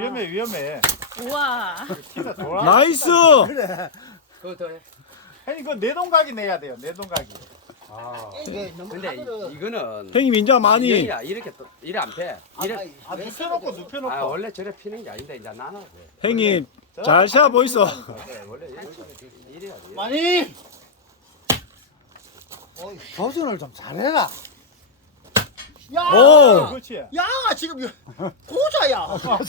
위험해. 우와. 키가 돌아. 나이스. 그래. 그거 더 해. 형님 이거 내동각이 내야 돼요. 내동각이. 아. 이게 너무 근데 하늘은- 이거는 형님 인자 많이. 이야 이렇게 또 이래 안 패. 이래. 아 눕혀놓고 눕혀놓고. 아 원래 저래 피는 게 아닌데 이제 나는 형님 잘 샤 보이소. 원래 이래야 돼. 많이. 조준을 좀 잘해라. 야, 오. 그렇지. 야 지금 고자야.